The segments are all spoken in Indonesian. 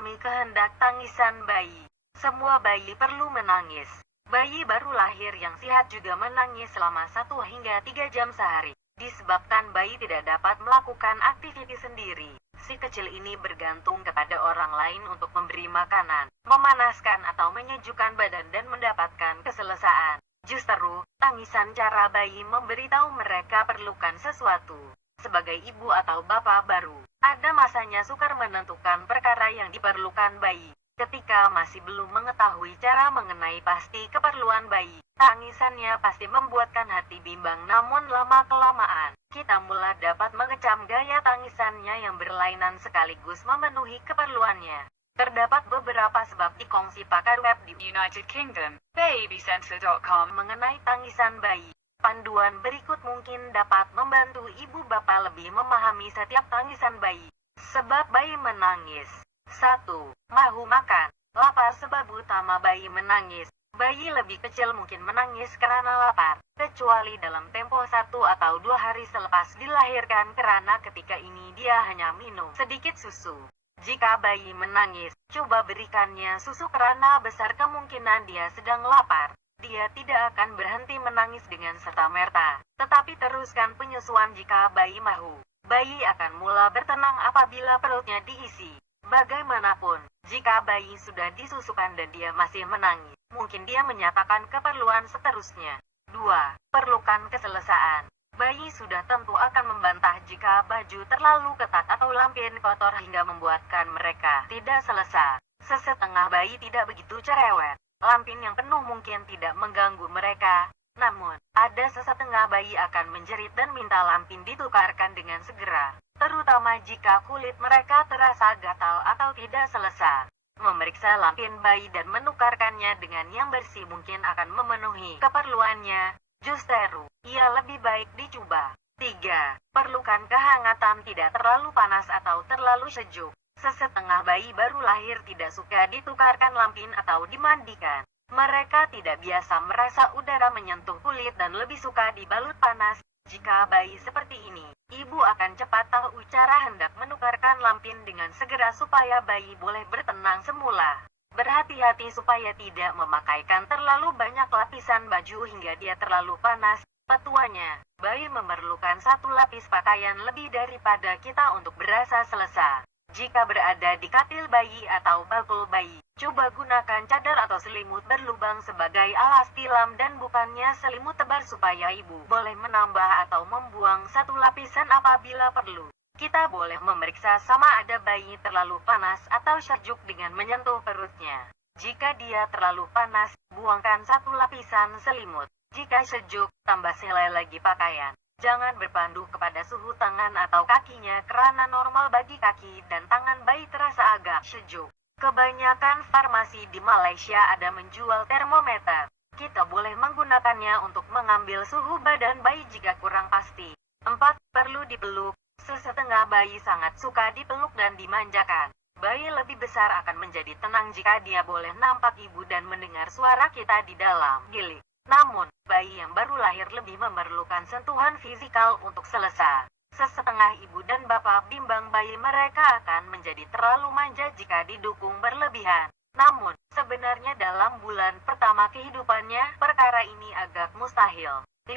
memahami kehendak tangisan bayi. Semua bayi perlu menangis. Bayi baru lahir yang sehat juga menangis selama 1 hingga 3 jam sehari. Disebabkan bayi tidak dapat melakukan aktivitas sendiri. Si kecil ini bergantung kepada orang lain untuk memberi makanan, memanaskan atau menyejukkan badan dan mendapatkan keselesaan. Justru, tangisan cara bayi memberitahu mereka perlukan sesuatu. Sebagai ibu atau bapak baru, ada masanya sukar menentukan perkara yang diperlukan bayi. Ketika masih belum mengetahui cara mengenai pasti keperluan bayi, tangisannya pasti membuatkan hati bimbang, namun lama-kelamaan, kita mulai dapat mengecam gaya tangisannya yang berlainan sekaligus memenuhi keperluannya. Terdapat beberapa sebab dikongsi pakar web di United Kingdom, babycenter.com mengenai tangisan bayi. Panduan berikut mungkin dapat membantu ibu bapak lebih memahami setiap tangisan bayi. Sebab bayi menangis. 1. Mahu makan. Lapar sebab utama bayi menangis. Bayi lebih kecil mungkin menangis karena lapar, kecuali dalam tempo 1 atau 2 hari selepas dilahirkan, karena ketika ini dia hanya minum sedikit susu. Jika bayi menangis, coba berikannya susu karena besar kemungkinan dia sedang lapar. Dia tidak akan berhenti menangis dengan serta-merta, tetapi teruskan penyusuan jika bayi mahu. Bayi akan mulai bertenang apabila perutnya diisi. Bagaimanapun, jika bayi sudah disusukan dan dia masih menangis, mungkin dia menyatakan keperluan seterusnya. 2. Perlukan keselesaan. Bayi sudah tentu akan membantah jika baju terlalu ketat atau lampin kotor hingga membuatkan mereka tidak selesa. Sesetengah bayi tidak begitu cerewet. Lampin yang penuh mungkin tidak mengganggu mereka. Namun, ada sesetengah bayi akan menjerit dan minta lampin ditukarkan dengan segera. Terutama jika kulit mereka terasa gatal atau tidak selesa. Memeriksa lampin bayi dan menukarkannya dengan yang bersih mungkin akan memenuhi keperluannya. Justru, ia lebih baik dicoba. 3. Perlukan kehangatan, tidak terlalu panas atau terlalu sejuk. Sesetengah bayi baru lahir tidak suka ditukarkan lampin atau dimandikan. Mereka tidak biasa merasa udara menyentuh kulit dan lebih suka dibalut panas. Jika bayi seperti ini, ibu akan cepat tahu cara hendak menukarkan lampin dengan segera supaya bayi boleh bertenang semula. Berhati-hati supaya tidak memakaikan terlalu banyak lapisan baju hingga dia terlalu panas. Petuanya, bayi memerlukan 1 lapis pakaian lebih daripada kita untuk berasa selesa. Jika berada di katil bayi atau bakul bayi, coba gunakan cadar atau selimut berlubang sebagai alas tilam dan bukannya selimut tebal supaya ibu boleh menambah atau membuang 1 lapisan apabila perlu. Kita boleh memeriksa sama ada bayi terlalu panas atau sejuk dengan menyentuh perutnya. Jika dia terlalu panas, buangkan 1 lapisan selimut. Jika sejuk, tambah selai lagi pakaian. Jangan berpandu kepada suhu tangan atau kakinya karena normal bagi kaki dan tangan bayi terasa agak sejuk. Kebanyakan farmasi di Malaysia ada menjual termometer. Kita boleh menggunakannya untuk mengambil suhu badan bayi jika kurang pasti. 4. Perlu dipeluk. Sesetengah bayi sangat suka dipeluk dan dimanjakan. Bayi lebih besar akan menjadi tenang jika dia boleh nampak ibu dan mendengar suara kita di dalam bilik. Namun, bayi yang baru lahir lebih memerlukan sentuhan fisikal untuk selesa. Sesetengah ibu dan bapak bimbang bayi mereka akan menjadi terlalu manja jika didukung berlebihan. Namun, sebenarnya dalam bulan pertama kehidupannya, perkara ini agak mustahil. 5.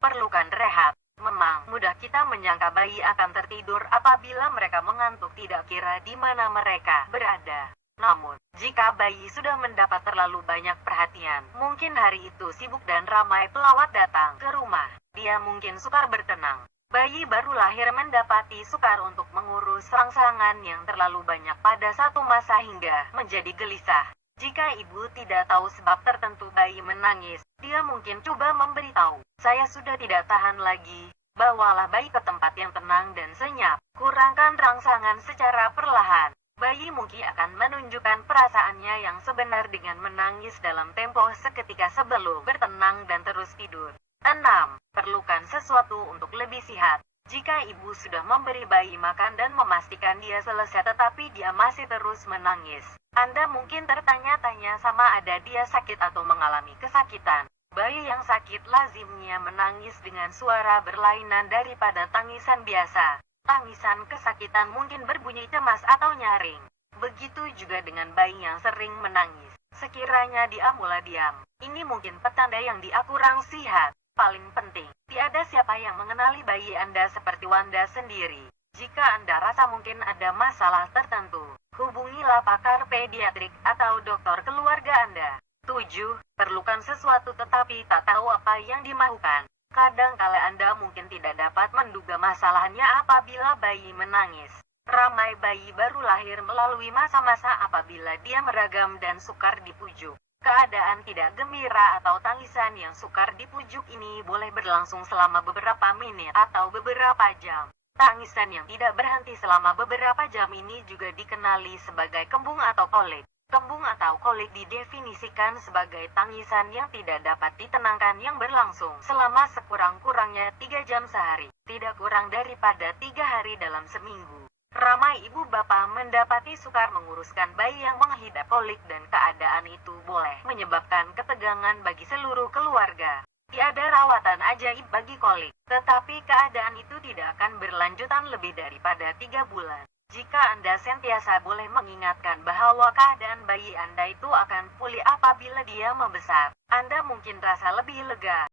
Perlukan rehat. Memang mudah kita menyangka bayi akan tertidur apabila mereka mengantuk, tidak kira di mana mereka berada. Namun, jika bayi sudah mendapat terlalu banyak perhatian, mungkin hari itu sibuk dan ramai pelawat datang ke rumah, dia mungkin sukar bertenang. Bayi baru lahir mendapati sukar untuk mengurus rangsangan yang terlalu banyak pada satu masa hingga menjadi gelisah. Jika ibu tidak tahu sebab tertentu bayi menangis, dia mungkin coba memberitahu, "Saya sudah tidak tahan lagi." Bawalah bayi ke tempat yang tenang dan senyap. Kurangkan rangsangan secara perlahan. Bayi mungkin akan menunjukkan perasaannya yang sebenar dengan menangis dalam tempo seketika sebelum bertenang dan terus tidur. 6. Perlukan sesuatu untuk lebih sehat. Jika ibu sudah memberi bayi makan dan memastikan dia selesai tetapi dia masih terus menangis, Anda mungkin tertanya-tanya sama ada dia sakit atau mengalami kesakitan. Bayi yang sakit lazimnya menangis dengan suara berlainan daripada tangisan biasa. Tangisan kesakitan mungkin berbunyi cemas atau nyaring. Begitu juga dengan bayi yang sering menangis. Sekiranya dia mulai diam, ini mungkin petanda yang dia kurang sihat. Paling penting, tiada siapa yang mengenali bayi Anda seperti Wanda sendiri. Jika Anda rasa mungkin ada masalah tertentu, hubungilah pakar pediatrik atau dokter keluarga Anda. 7. Perlukan sesuatu tetapi tak tahu apa yang dimaukan. Kadangkala Anda mungkin tidak dapat menduga masalahnya apabila bayi menangis. Ramai bayi baru lahir melalui masa-masa apabila dia meragam dan sukar dipujuk. Keadaan tidak gembira atau tangisan yang sukar dipujuk ini boleh berlangsung selama beberapa menit atau beberapa jam. Tangisan yang tidak berhenti selama beberapa jam ini juga dikenali sebagai kembung atau kolik. Kembung atau kolik didefinisikan sebagai tangisan yang tidak dapat ditenangkan yang berlangsung selama sekurang-kurangnya 3 jam sehari, tidak kurang daripada 3 hari dalam seminggu. Ramai ibu bapa mendapati sukar menguruskan bayi yang menghidap kolik dan keadaan itu boleh menyebabkan ketegangan bagi seluruh keluarga. Tiada rawatan ajaib bagi kolik, tetapi keadaan itu tidak akan berlanjutan lebih daripada 3 bulan. Jika Anda sentiasa boleh mengingatkan bahwa keadaan bayi Anda itu akan pulih apabila dia membesar, Anda mungkin rasa lebih lega.